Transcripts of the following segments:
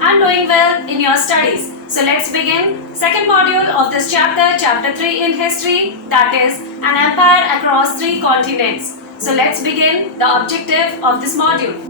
and doing well in your studies. So let's begin second module of this chapter, chapter 3 in history, that is an empire across 3 continents. So let's begin the objective of this module.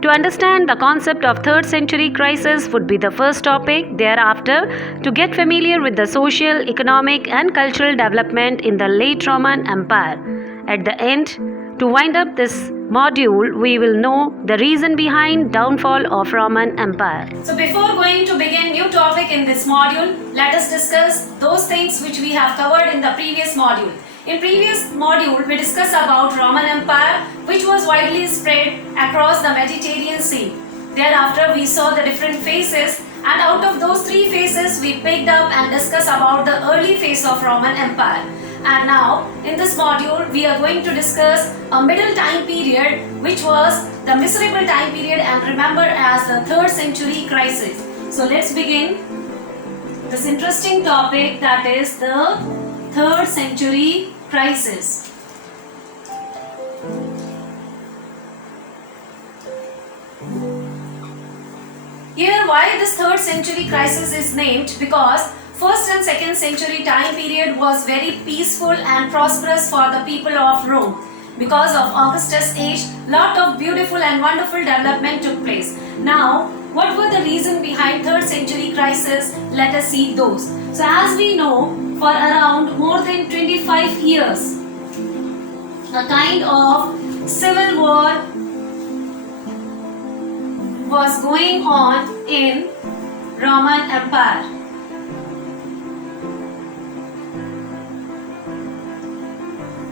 To understand the concept of 3rd century crisis would be the first topic. Thereafter, to get familiar with the social, economic and cultural development in the late Roman Empire. At the end, to wind up this module, we will know the reason behind downfall of Roman Empire. So before going to begin new topic in this module, let us discuss those things which we have covered in the previous module. In previous module, we discussed about Roman Empire, which was widely spread across the Mediterranean Sea. Thereafter, we saw the different phases, and out of those 3 phases, we picked up and discussed about the early phase of Roman Empire. And now, in this module, we are going to discuss a middle time period, which was the miserable time period and remembered as the 3rd century crisis. So let's begin this interesting topic, that is the 3rd century crisis. Here, why this 3rd century crisis is named? Because 1st and 2nd century time period was very peaceful and prosperous for the people of Rome. Because of Augustus' age, lot of beautiful and wonderful development took place. Now, what were the reason behind 3rd century crisis? Let us see those. So as we know, for around more than 25 years, a kind of civil war was going on in Roman Empire.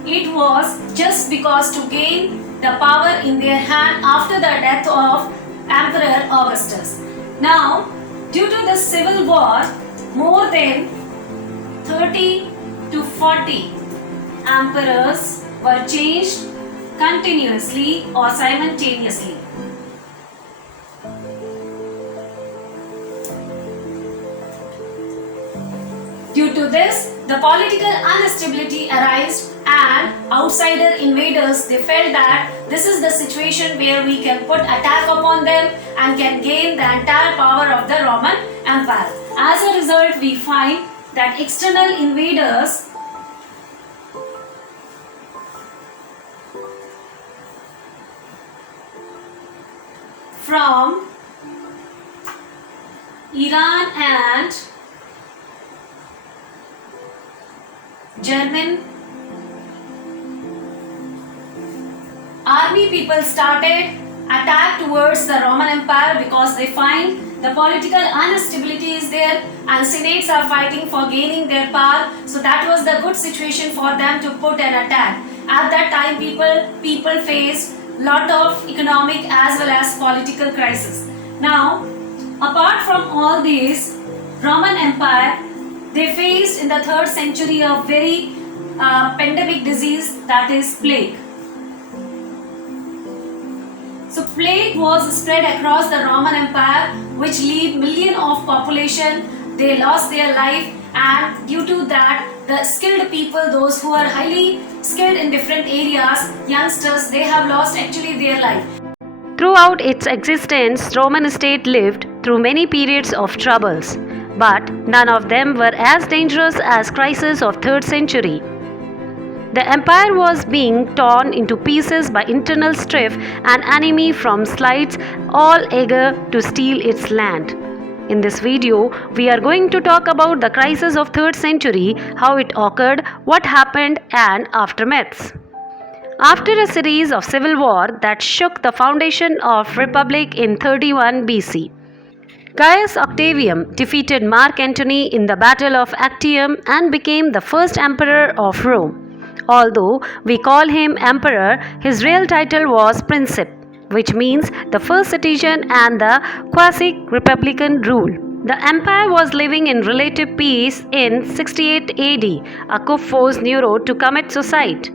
It was just because to gain the power in their hand after the death of Emperor Augustus. Now, due to the civil war, more than 30 to 40 emperors were changed continuously or simultaneously. Due to this, the political instability arose and outsider invaders, they felt that this is the situation where we can put attack upon them and can gain the entire power of the Roman Empire. As a result, we find that external invaders from Iran and German army people started attack towards the Roman Empire because they find the political instability is there and senates are fighting for gaining their power. So that was the good situation for them to put an attack. At that time, people faced lot of economic as well as political crisis. Now, apart from all these, Roman Empire, they faced in the 3rd century a very pandemic disease, that is plague. So plague was spread across the Roman Empire, which lead million of population, they lost their life, and due to that, the skilled people, those who are highly skilled in different areas, youngsters, they have lost actually their life. Throughout its existence, Roman state lived through many periods of troubles, but none of them were as dangerous as crisis of 3rd century. The empire was being torn into pieces by internal strife and enemy from slides, all eager to steal its land. In this video, we are going to talk about the crisis of 3rd century, how it occurred, what happened and aftermaths. After a series of civil war that shook the foundation of republic in 31 BC, Gaius Octavian defeated Mark Antony in the Battle of Actium and became the first emperor of Rome. Although we call him emperor, his real title was Principe, which means the first citizen and the quasi-republican rule. The empire was living in relative peace in 68 AD. A coup forced Nero to commit suicide.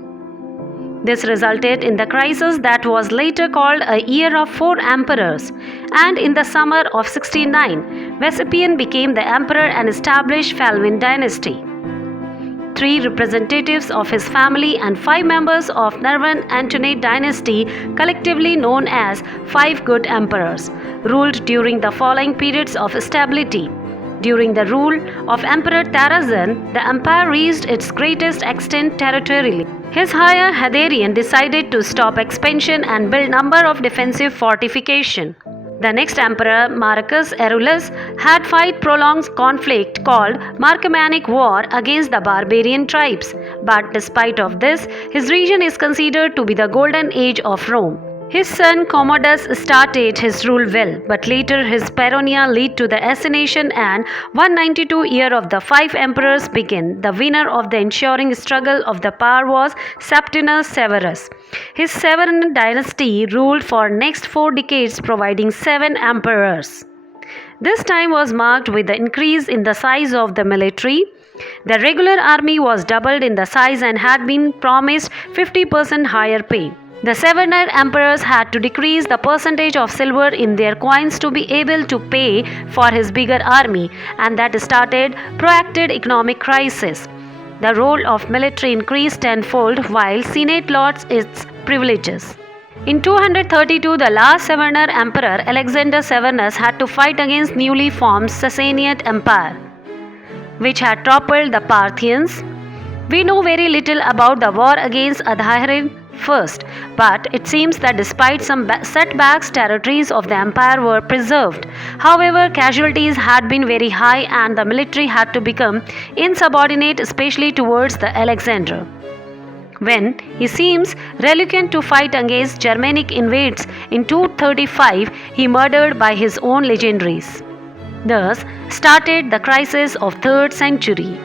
This resulted in the crisis that was later called a year of 4 emperors, and in the summer of 69, Vespasian became the emperor and established Flavian dynasty. 3 representatives of his family and 5 members of Nervan Antonid dynasty, collectively known as 5 good emperors, ruled during the following periods of stability. During the rule of Emperor Tarazan, the empire reached its greatest extent territorially. His heir Hadrian decided to stop expansion and build number of defensive fortifications. The next emperor, Marcus Aurelius, had fought prolonged conflict called Marcomannic War against the barbarian tribes. But despite of this, his region is considered to be the golden age of Rome. His son Commodus started his rule well, but later his paranoia led to the assassination and 192 year of the 5 emperors began. The winner of the ensuing struggle of the power was Septimius Severus. His Severan dynasty ruled for next 4 decades, providing 7 emperors. This time was marked with the increase in the size of the military. The regular army was doubled in the size and had been promised 50% higher pay. The Severan emperors had to decrease the percentage of silver in their coins to be able to pay for his bigger army, and that started protracted economic crisis. The role of military increased tenfold while Senate lost its privileges. In 232, the last Severan emperor Alexander Severus had to fight against newly formed Sassanid Empire, which had toppled the Parthians. We know very little about the war against Hadrian first, but it seems that despite some setbacks, territories of the empire were preserved. However, casualties had been very high and the military had to become insubordinate, especially towards the Alexander. When he seems reluctant to fight against Germanic invaders in 235, he murdered by his own legionaries. Thus started the crisis of 3rd century.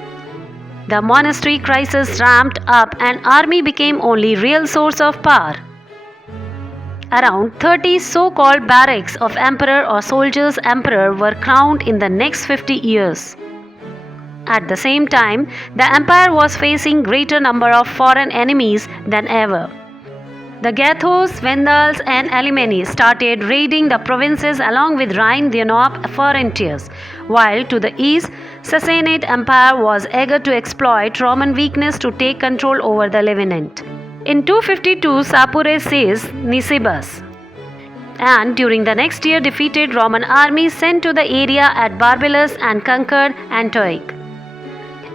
The monastery crisis ramped up and army became only real source of power. Around 30 so-called barracks of emperor or soldiers emperor were crowned in the next 50 years. At the same time, the empire was facing greater number of foreign enemies than ever. The Goths, Vandals and Alemanni started raiding the provinces along with Rhine-Danube frontiers, while to the east, Sassanid Empire was eager to exploit Roman weakness to take control over the Levant. In 252, Sapores seized Nisibis, and during the next year defeated Roman armies sent to the area at Barbelus and conquered Antioch.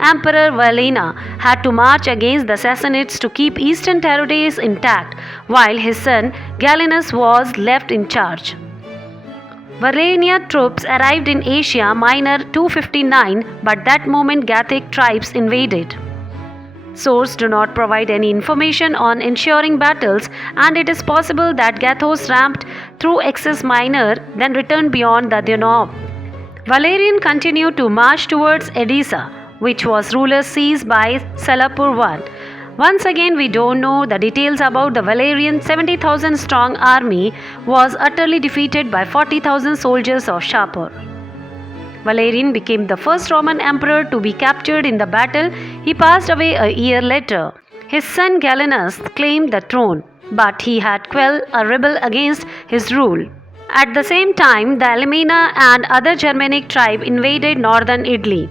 Emperor Valena had to march against the Sassanids to keep eastern territories intact, while his son Gallienus was left in charge. Valenian troops arrived in Asia Minor 259, but that moment Gothic tribes invaded. Sources do not provide any information on ensuing battles, and it is possible that Goths ramped through Asia Minor, then returned beyond the Danube. Valerian continued to march towards Edessa, which was ruler seized by Salapur I. Once again, we don't know the details about the Valerian 70,000 strong army was utterly defeated by 40,000 soldiers of Shapur. Valerian became the first Roman emperor to be captured in the battle. He passed away a year later. His son Gallienus claimed the throne, but he had quelled a rebel against his rule. At the same time, the Alemanni and other Germanic tribes invaded northern Italy.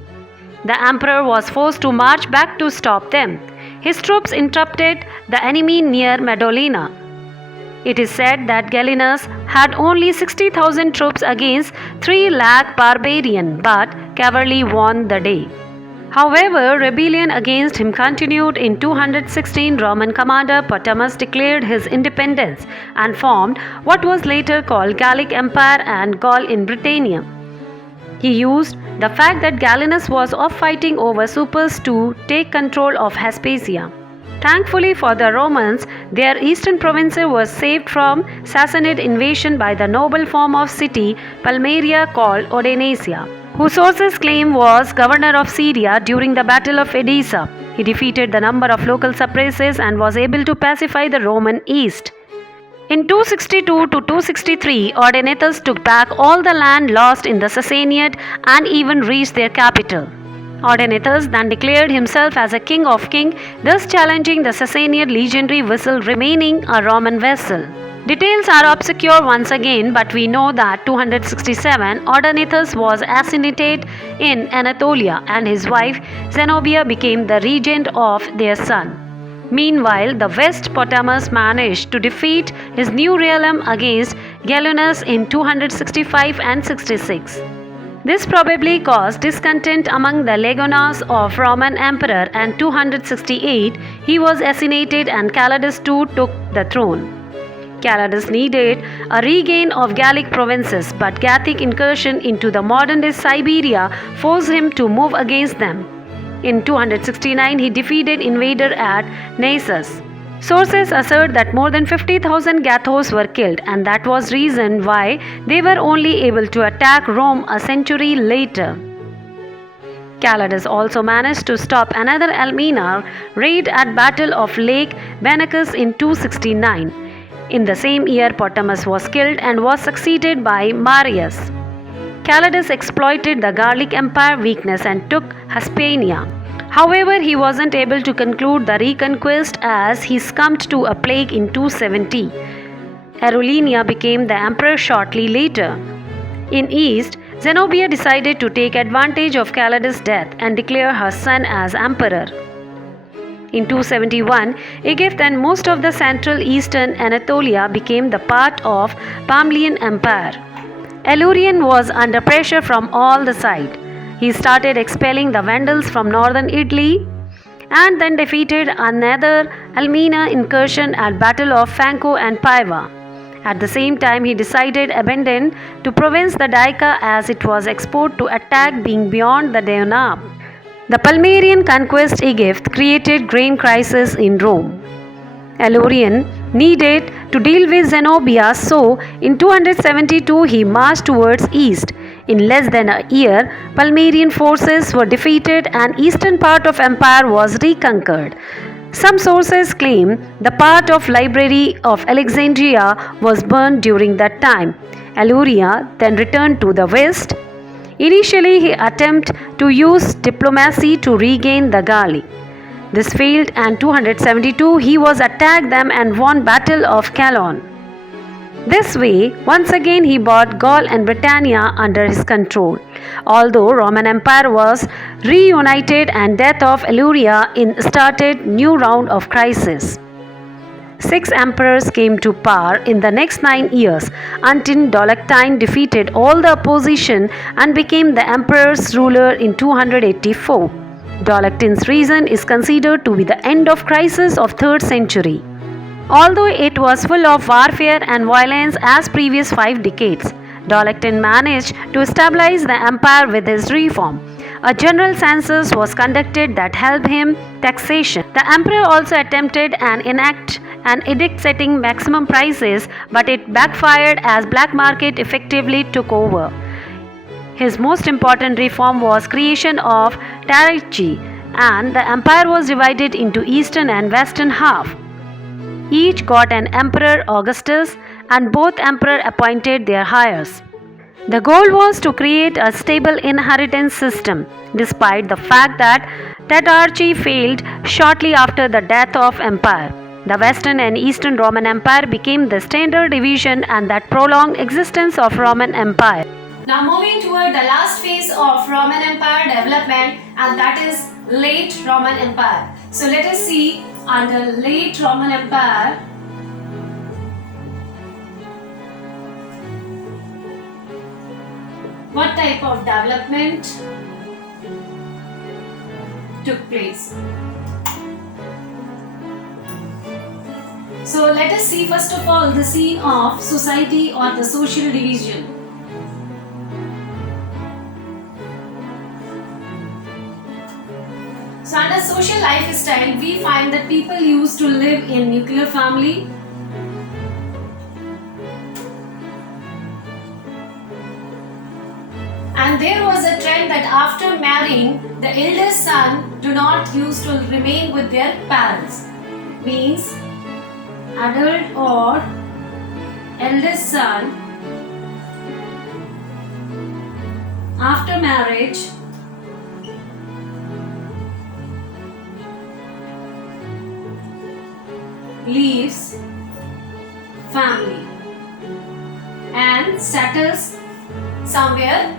The emperor was forced to march back to stop them. His troops interrupted the enemy near Medolina. It is said that Gallienus had only 60,000 troops against 3 lakh barbarians, but cavalry won the day. However, rebellion against him continued. In 216, Roman commander Potamus declared his independence and formed what was later called Gallic Empire and Gaul in Britannia. He used the fact that Gallienus was off fighting over Supers to take control of Aspasia. Thankfully for the Romans, their eastern provinces was saved from Sassanid invasion by the noble form of city Palmyra called Odenasia, whose sources claim was governor of Syria during the Battle of Edessa. He defeated the number of local suppressors and was able to pacify the Roman East. In 262 to 263, Odenathus took back all the land lost in the Sassanid and even reached their capital. Odenathus then declared himself as a king of kings, thus challenging the Sassanid legionary vassal remaining a Roman vassal. Details are obscure once again, but we know that 267 Odaenathus was assassinated in Anatolia and his wife Zenobia became the regent of their son. Meanwhile, the West Potamus managed to defeat his new realm against Gallienus in 265 and 66. This probably caused discontent among the Legiones of Roman Emperor, and 268 he was assassinated and Calidus II took the throne. Calidus needed a regain of Gallic provinces, but Gothic incursion into the modern-day Siberia forced him to move against them. In 269 he defeated invader at Naissus. Sources assert that more than 50,000 Gathos were killed, and that was reason why they were only able to attack Rome a century later. Calidus also managed to stop another Almina raid at Battle of Lake Banacus in 269. In the same year, Potamus was killed and was succeeded by Marius. Calidus exploited the Gallic Empire weakness and took Hispania. However, he wasn't able to conclude the reconquest as he succumbed to a plague in 270. Arulinia became the emperor shortly later. In East, Zenobia decided to take advantage of Calidus' death and declare her son as emperor. In 271, Egypt and most of the central eastern Anatolia became the part of Pamlian Empire. Alurian was under pressure from all the sides. He started expelling the Vandals from northern Italy and then defeated another Almina incursion at Battle of Fanco and Paiva. At the same time, he decided abandon to province the Dacia as it was exposed to attack being beyond the Danube. The Palmyrian conquest Egypt created grain crisis in Rome. Alurian needed to deal with Zenobia, so in 272 he marched towards east. In less than a year, Palmyrian forces were defeated and eastern part of empire was reconquered. Some sources claim the part of Library of Alexandria was burned during that time. Aluria then returned to the west. Initially, he attempted to use diplomacy to regain the Galli. This failed, and 272 he was attacked them and won Battle of Calon. This way, once again he brought Gaul and Britannia under his control. Although Roman Empire was reunited and death of Aluria started new round of crisis. 6 emperors came to power in the next 9 years until Dolactine defeated all the opposition and became the emperor's ruler in 284. Dolactine's reign is considered to be the end of crisis of 3rd century. Although it was full of warfare and violence as previous 5 decades, Dolactine managed to stabilize the empire with his reform. A general census was conducted that helped him taxation. The emperor also attempted and enact an edict setting maximum prices, but it backfired as black market effectively took over. His most important reform was creation of Tarichi, and the empire was divided into eastern and western half. Each got an emperor Augustus, and both emperors appointed their heirs. The goal was to create a stable inheritance system, despite the fact that Tetrarchy failed shortly after the death of empire. The Western and Eastern Roman Empire became the standard division and that prolonged existence of Roman Empire. Now moving toward the last phase of Roman Empire development, and that is late Roman Empire. So let us see under late Roman Empire what type of development took place. So let us see first of all the scene of society or the social division. So under social lifestyle, we find that people used to live in nuclear family. And there was a trend that after marrying, the eldest son do not used to remain with their parents. Means adult or eldest son after marriage leaves family. settles somewhere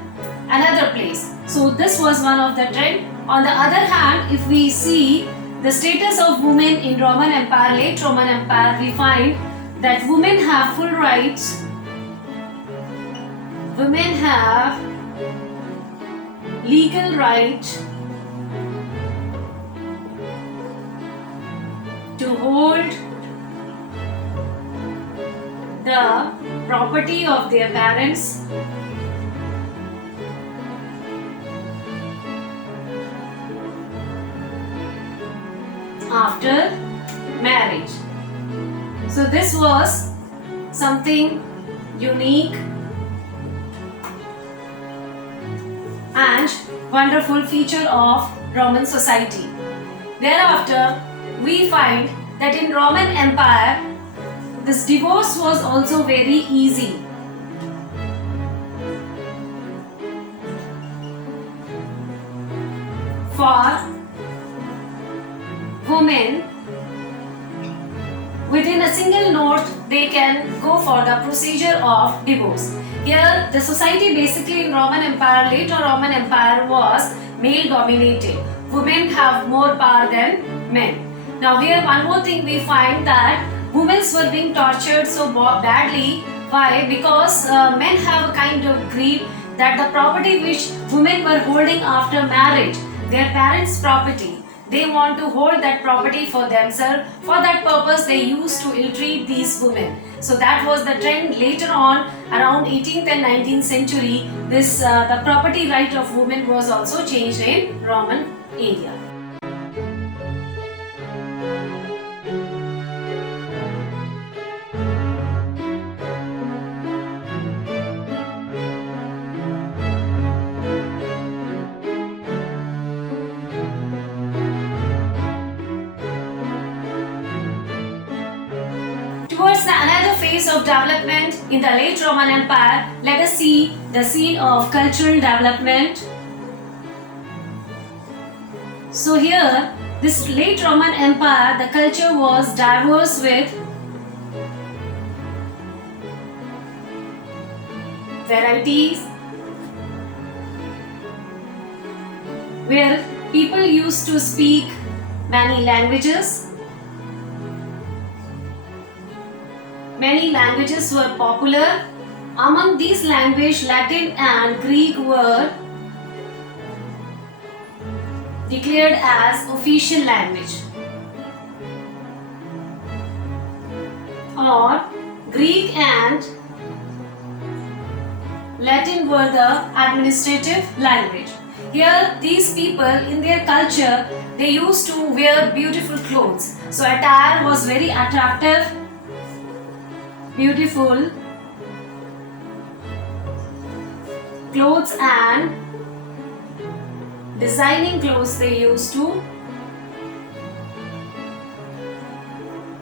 another place. So this was one of the trend. On the other hand, if we see the status of women in Roman Empire, late Roman Empire, we find that women have full rights. Women have legal right to hold the property of their parents after marriage. So this was something unique and wonderful feature of Roman society. Thereafter, we find that in Roman Empire, this divorce was also very easy. For women, within a single note, they can go for the procedure of divorce. Here, the society basically in Roman Empire, later Roman Empire, was male dominated. Women have more power than men. Now here one more thing we find that women were being tortured so badly. Why? Because men have a kind of greed that the property which women were holding after marriage, their parents' property, they want to hold that property for themselves. For that purpose, they used to ill-treat these women. So that was the trend later on, around 18th and 19th century. This the property right of women was also changed in Roman area. Towards another phase of development in the late Roman Empire, let us see the scene of cultural development. So here, this late Roman Empire, the culture was diverse with varieties, where people used to speak many languages. Many languages were popular. Among these languages, Latin and Greek were declared as official language. Or Greek and Latin were the administrative language. Here, these people in their culture, they used to wear beautiful clothes. So attire was very attractive. Beautiful clothes and designing clothes they used to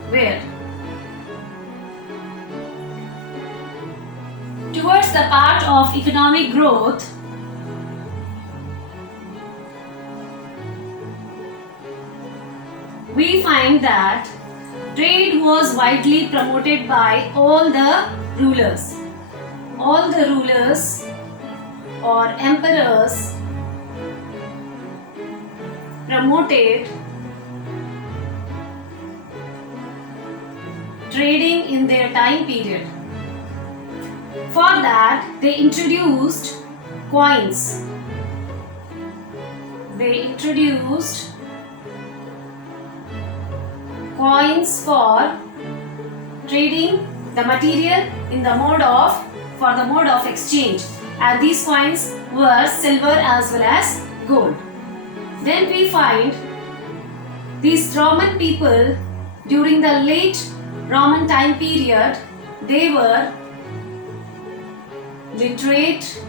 wear. Towards the part of economic growth, we find that trade was widely promoted by all the rulers. All the rulers or emperors promoted trading in their time period. For that, they introduced coins. They introduced coins for trading the material in the mode of exchange, and these coins were silver as well as gold. Then we find these Roman people during the late Roman time period, they were literate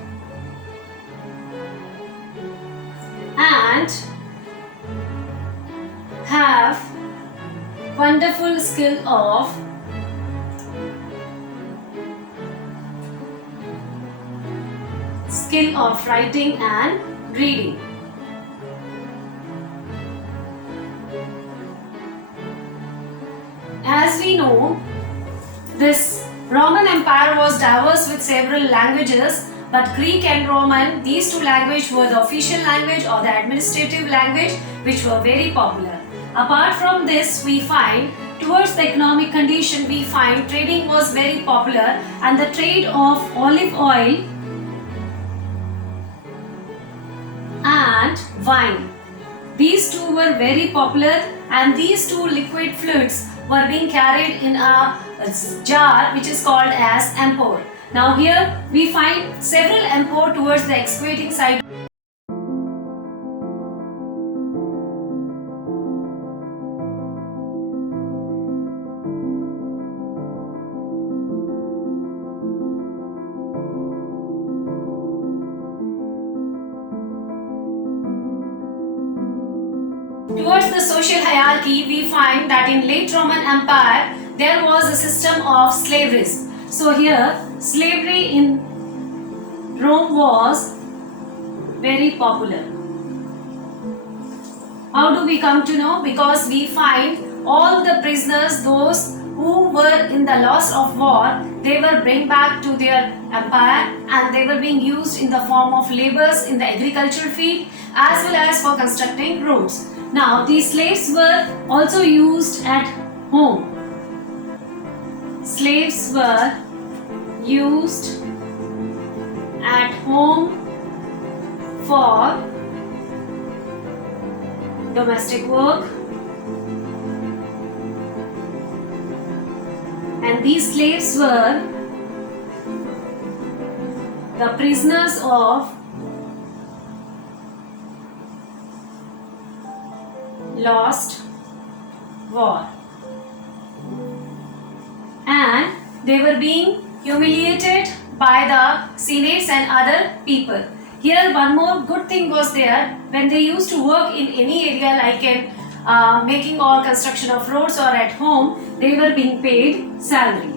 and have wonderful skill of writing and reading. As we know, this Roman Empire was diverse with several languages, but Greek and Roman, these two languages were the official language or the administrative language, which were very popular. Apart from this, we find towards the economic condition, we find trading was very popular, and the trade of olive oil and wine. These two were very popular, and these two liquid fluids were being carried in a jar which is called as amphore. Now here we find several amphore towards the excavating site. Towards the social hierarchy, we find that in late Roman Empire, there was a system of slavery. So here, slavery in Rome was very popular. How do we come to know? Because we find all the prisoners, those who were in the loss of war, they were brought back to their empire, and they were being used in the form of laborers in the agricultural field as well as for constructing roads. Now, these slaves were also used at home. Slaves were used at home for domestic work, and these slaves were the prisoners of lost war, and they were being humiliated by the senates and other people. Here one more good thing was there, when they used to work in any area like in making or construction of roads or at home, they were being paid salary.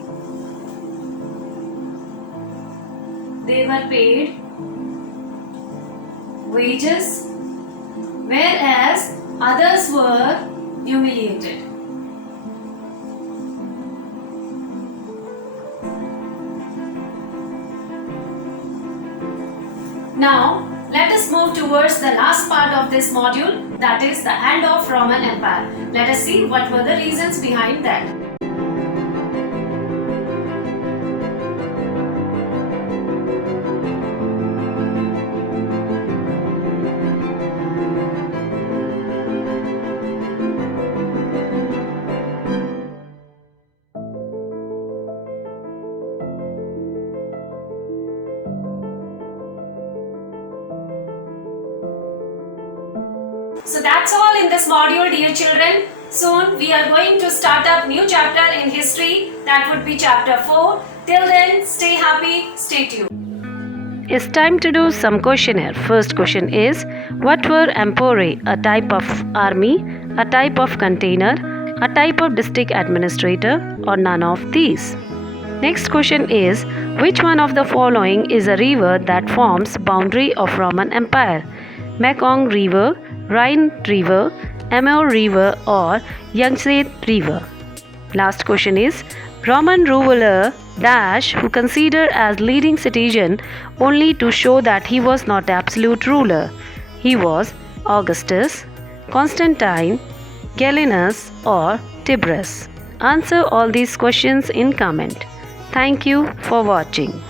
They were paid wages, whereas others were humiliated. Now, let us move towards the last part of this module, that is the end of Roman Empire. Let us see what were the reasons behind that. So that's all in this module, dear children. Soon we are going to start up new chapter in history, that would be chapter 4. Till then, stay happy, stay tuned. It's time to do some questionnaire. First question is, what were amphorae? A type of army, a type of container, a type of district administrator, or none of these? Next question is, which one of the following is a river that forms boundary of Roman Empire? Mekong River, Rhine River, Amur River, or Yangtze River? Last question is, Roman ruler Dash, who considered as leading citizen only to show that he was not absolute ruler. He was Augustus, Constantine, Gallienus, or Tiberius. Answer all these questions in comment. Thank you for watching.